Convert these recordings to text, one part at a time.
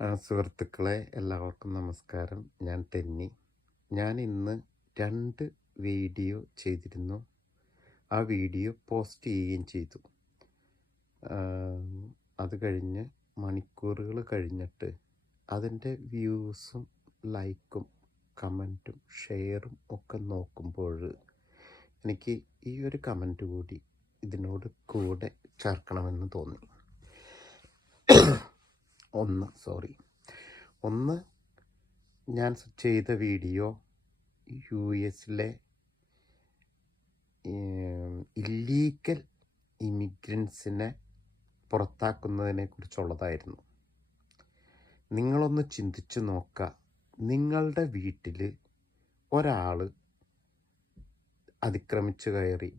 സുഹൃത്തുക്കളെ എല്ലാവർക്കും നമസ്കാരം. ഞാൻ ടെന്നി. ഞാൻ ഇന്ന് 2 വീഡിയോ ചെയ്തിരുന്നു. ആ വീഡിയോ പോസ്റ്റ് ചെയ്യുകയും ചെയ്തു. അത് കഴിഞ്ഞ് മണിക്കൂറുകൾ കഴിഞ്ഞിട്ട് അതിൻ്റെ വ്യൂസും ലൈക്കും കമൻറ്റും ഷെയറും ഒക്കെ നോക്കുമ്പോൾ എനിക്ക് ഈ ഒരു കമൻറ്റ് കൂടി ഇതിനോട് കൂടെ ചേർക്കണമെന്ന് തോന്നി. ഒന്ന് ഞാൻ ചെയ്ത വീഡിയോ US-ലെ ഇല്ലീഗൽ ഇമിഗ്രൻസിനെ പുറത്താക്കുന്നതിനെ കുറിച്ചുള്ളതായിരുന്നു. നിങ്ങളൊന്ന് ചിന്തിച്ചു നോക്കുക. നിങ്ങളുടെ വീട്ടിൽ ഒരാൾ അതിക്രമിച്ചു കയറി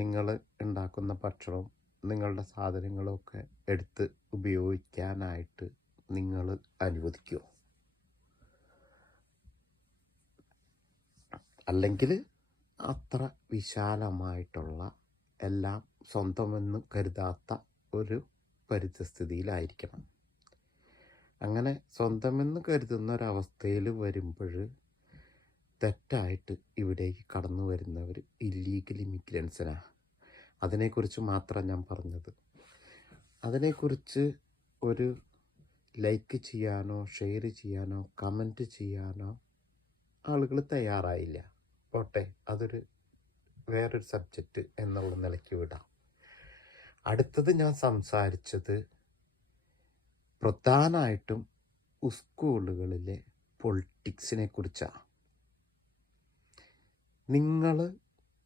നിങ്ങൾ ഉണ്ടാക്കുന്ന ഭക്ഷണവും നിങ്ങളുടെ സാധനങ്ങളൊക്കെ എടുത്ത് ഉപയോഗിക്കാനായിട്ട് നിങ്ങൾ അനുവദിക്കുമോ? അല്ലെങ്കിൽ അത്ര വിശാലമായിട്ടുള്ള എല്ലാം സ്വന്തമെന്ന് കരുതാത്ത ഒരു പരിതസ്ഥിതിയിലായിരിക്കണം. അങ്ങനെ സ്വന്തമെന്ന് കരുതുന്ന ഒരവസ്ഥയിൽ വരുമ്പോൾ തെറ്റായിട്ട് ഇവിടേക്ക് കടന്നു വരുന്നവർ ഇല്ലീഗൽ ഇമിഗ്രൻസിനാണ്. അതിനെക്കുറിച്ച് മാത്രം ഞാൻ പറഞ്ഞത്. അതിനെക്കുറിച്ച് ഒരു ലൈക്ക് ചെയ്യാനോ ഷെയർ ചെയ്യാനോ കമൻറ്റ് ചെയ്യാനോ ആളുകൾ തയ്യാറായില്ല. പോട്ടെ, അതൊരു വേറൊരു സബ്ജക്റ്റ് എന്നുള്ള നിലയ്ക്ക് വിടാം. അടുത്തത് ഞാൻ സംസാരിച്ചത് പ്രധാനമായിട്ടും സ്കൂളുകളിലെ പൊളിറ്റിക്സിനെ കുറിച്ചാണ്. നിങ്ങൾ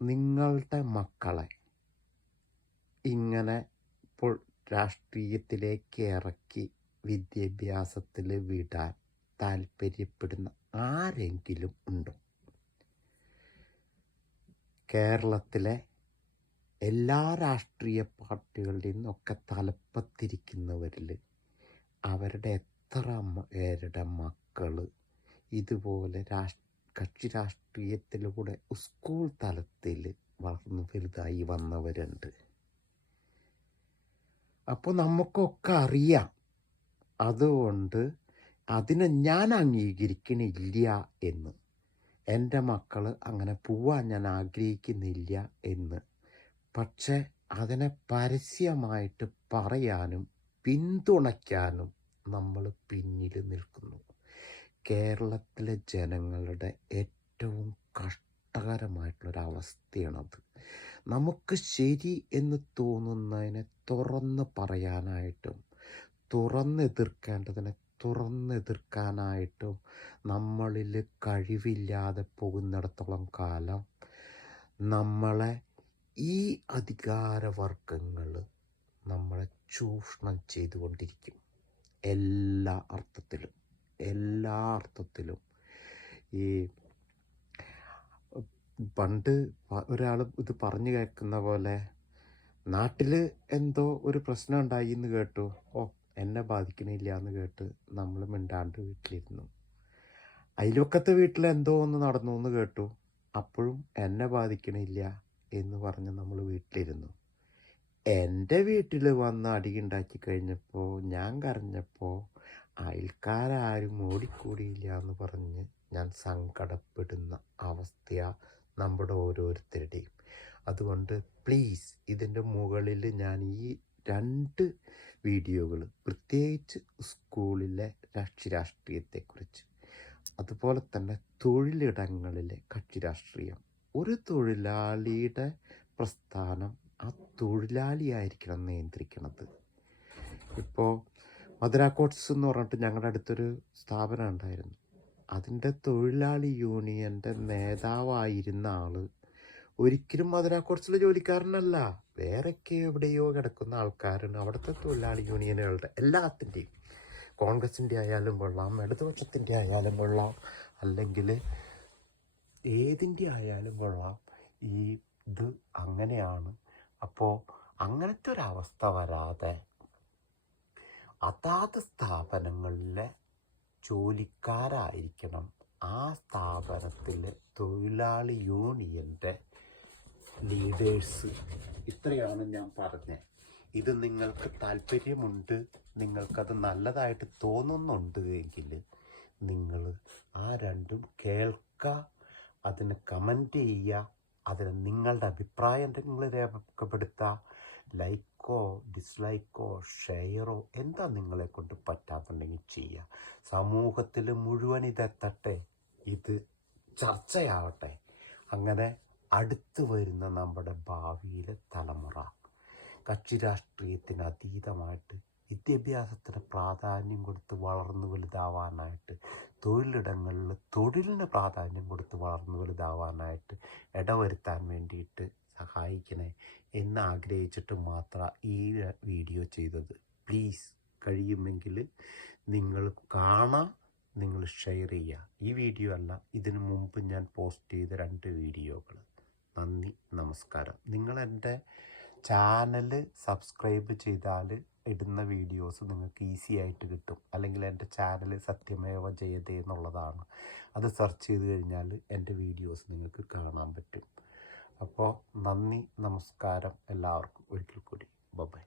നിങ്ങളുടെ മക്കളെ ഇങ്ങനെ രാഷ്ട്രീയത്തിലേക്ക് ഇറക്കി വിദ്യാഭ്യാസത്തിൽ വിടാൻ താല്പര്യപ്പെടുന്ന ആരെങ്കിലും ഉണ്ടോ? കേരളത്തിലെ എല്ലാ രാഷ്ട്രീയ പാർട്ടികളുടെയും ഒക്കെ തലപ്പത്തിരിക്കുന്നവരിൽ അവരുടെ എത്ര പേരുടെ മക്കൾ ഇതുപോലെ കക്ഷി രാഷ്ട്രീയത്തിലൂടെ സ്കൂൾ തലത്തിൽ വളർന്നു വലുതായി വന്നവരുണ്ട്. അപ്പോൾ നമുക്കൊക്കെ അറിയാം. അതുകൊണ്ട് അതിനെ ഞാൻ അംഗീകരിക്കണില്ല എന്ന്, എൻ്റെ മക്കൾ അങ്ങനെ പോവാൻ ഞാൻ ആഗ്രഹിക്കുന്നില്ല എന്ന്. പക്ഷെ അതിനെ പരസ്യമായിട്ട് പറയാനും പിന്തുണയ്ക്കാനും നമ്മൾ പിന്നിൽ നിൽക്കുന്നു. കേരളത്തിലെ ജനങ്ങളുടെ ഏറ്റവും കഷ്ടകരമായിട്ടുള്ളൊരവസ്ഥയാണത്. നമുക്ക് ശരി എന്ന് തോന്നുന്നതിനെ തുറന്ന് പറയാനായിട്ടും തുറന്നെതിർക്കേണ്ടതിനെ തുറന്നെതിർക്കാനായിട്ടും നമ്മളിൽ കഴിവില്ലാതെ പോകുന്നിടത്തോളം കാലം നമ്മളെ ഈ അധികാരവർഗങ്ങൾ നമ്മളെ ചൂഷണം ചെയ്തുകൊണ്ടിരിക്കും. എല്ലാ അർത്ഥത്തിലും. ഈ പണ്ട് ഒരാൾ ഇത് പറഞ്ഞു കേൾക്കുന്ന പോലെ, നാട്ടിൽ എന്തോ ഒരു പ്രശ്നം ഉണ്ടായി എന്ന് കേട്ടു, എന്നെ ബാധിക്കണില്ല എന്ന് കേട്ട് നമ്മൾ മിണ്ടാണ്ട് വീട്ടിലിരുന്നു. അയൽവക്കത്തെ വീട്ടിൽ എന്തോ ഒന്ന് നടന്നു എന്ന് കേട്ടു, അപ്പോഴും എന്നെ ബാധിക്കണില്ല എന്ന് പറഞ്ഞ് നമ്മൾ വീട്ടിലിരുന്നു. എൻ്റെ വീട്ടിൽ വന്ന് അടിയുണ്ടാക്കി കഴിഞ്ഞപ്പോൾ ഞാൻ കരഞ്ഞപ്പോൾ അയൽക്കാരും ഓടിക്കൂടിയില്ല എന്ന് പറഞ്ഞ് ഞാൻ സങ്കടപ്പെടുന്ന അവസ്ഥയാണ് നമ്മുടെ ഓരോരുത്തരുടെയും. അതുകൊണ്ട് പ്ലീസ് ഇതിൻ്റെ മുകളിൽ ഞാൻ ഈ 2 വീഡിയോകൾ, പ്രത്യേകിച്ച് സ്കൂളിലെ രാഷ്ട്രീയത്തെക്കുറിച്ച്, അതുപോലെ തന്നെ തൊഴിലിടങ്ങളിലെ കക്ഷി രാഷ്ട്രീയം, ഒരു തൊഴിലാളിയുടെ പ്രസ്ഥാനം ആ തൊഴിലാളിയായിരിക്കണം നിയന്ത്രിക്കണത്. ഇപ്പോൾ മധുര കോട്ട്സ് എന്ന് പറഞ്ഞിട്ട് ഞങ്ങളുടെ അടുത്തൊരു സ്ഥാപനം ഉണ്ടായിരുന്നു. അതിൻ്റെ തൊഴിലാളി യൂണിയൻ്റെ നേതാവായിരുന്ന ആൾ ഒരിക്കലും മധുര കോട്ട്സിലെ ജോലിക്കാരനല്ല, വേറെയൊക്കെ എവിടെയോ കിടക്കുന്ന ആൾക്കാരാണ്. അവിടുത്തെ തൊഴിലാളി യൂണിയനുകളുടെ എല്ലാത്തിൻ്റെയും, കോൺഗ്രസിൻ്റെ ആയാലും കൊള്ളാം, ഇടതുപക്ഷത്തിൻ്റെ ആയാലും കൊള്ളാം, അല്ലെങ്കിൽ ഏതിൻ്റെ ആയാലും കൊള്ളാം, ഇത് അങ്ങനെയാണ്. അപ്പോൾ അങ്ങനത്തെ ഒരവസ്ഥ വരാതെ അതാത് സ്ഥാപനങ്ങളിലെ ജോലിക്കാരായിരിക്കണം ആ സ്ഥാപനത്തിൽ തൊഴിലാളി യൂണിയൻ്റെ ലീഡേഴ്സ്. ഇത്രയാണ് ഞാൻ പറഞ്ഞത്. ഇത് നിങ്ങൾക്ക് താല്പര്യമുണ്ട്, നിങ്ങൾക്കത് നല്ലതായിട്ട് തോന്നുന്നുണ്ട് എങ്കിൽ നിങ്ങൾ ആ രണ്ടും കേൾക്കുക, അതിന് കമൻറ്റ് ചെയ്യുക, അതിന് നിങ്ങളുടെ അഭിപ്രായം നിങ്ങൾ രേഖപ്പെടുത്തുക. ലൈക്കോ ഡിസ്ലൈക്കോ ഷെയറോ എന്താ നിങ്ങളെ കൊണ്ട് പറ്റാത്തുണ്ടെങ്കിൽ ചെയ്യുക. സമൂഹത്തിൽ മുഴുവൻ ഇതെത്തട്ടെ, ഇത് ചർച്ചയാവട്ടെ. അങ്ങനെ അടുത്ത് വരുന്ന നമ്മുടെ ഭാവിയിലെ തലമുറ കക്ഷി രാഷ്ട്രീയത്തിന് അതീതമായിട്ട് വിദ്യാഭ്യാസത്തിന് പ്രാധാന്യം കൊടുത്ത് വളർന്നു വലുതാവാനായിട്ട്, തൊഴിലിടങ്ങളിൽ തൊഴിലിന് പ്രാധാന്യം കൊടുത്ത് വളർന്നു വലുതാവാനായിട്ട് ഇടവരുത്താൻ വേണ്ടിയിട്ട് സഹായിക്കണേ എന്ന് ആഗ്രഹിച്ചിട്ട് മാത്രം ഈ വീഡിയോ ചെയ്തത്. പ്ലീസ് കഴിയുമെങ്കിൽ നിങ്ങൾ കാണാം, നിങ്ങൾ ഷെയർ ചെയ്യുക. ഈ വീഡിയോ അല്ല, ഇതിനു മുമ്പ് ഞാൻ പോസ്റ്റ് ചെയ്ത 2 വീഡിയോകൾ. നന്ദി, നമസ്കാരം. നിങ്ങൾ എൻ്റെ ചാനൽ സബ്സ്ക്രൈബ് ചെയ്താൽ ഇടുന്ന വീഡിയോസ് നിങ്ങൾക്ക് ഈസി ആയിട്ട് കിട്ടും. അല്ലെങ്കിൽ എൻ്റെ ചാനൽ സത്യമേവ ജയതേ എന്നുള്ളതാണ്. അത് സെർച്ച് ചെയ്ത് കഴിഞ്ഞാൽ എൻ്റെ വീഡിയോസ് നിങ്ങൾക്ക് കാണാൻ പറ്റും. അപ്പോൾ നന്ദി, നമസ്കാരം എല്ലാവർക്കും ഒരിക്കൽ കൂടി. ബൈ.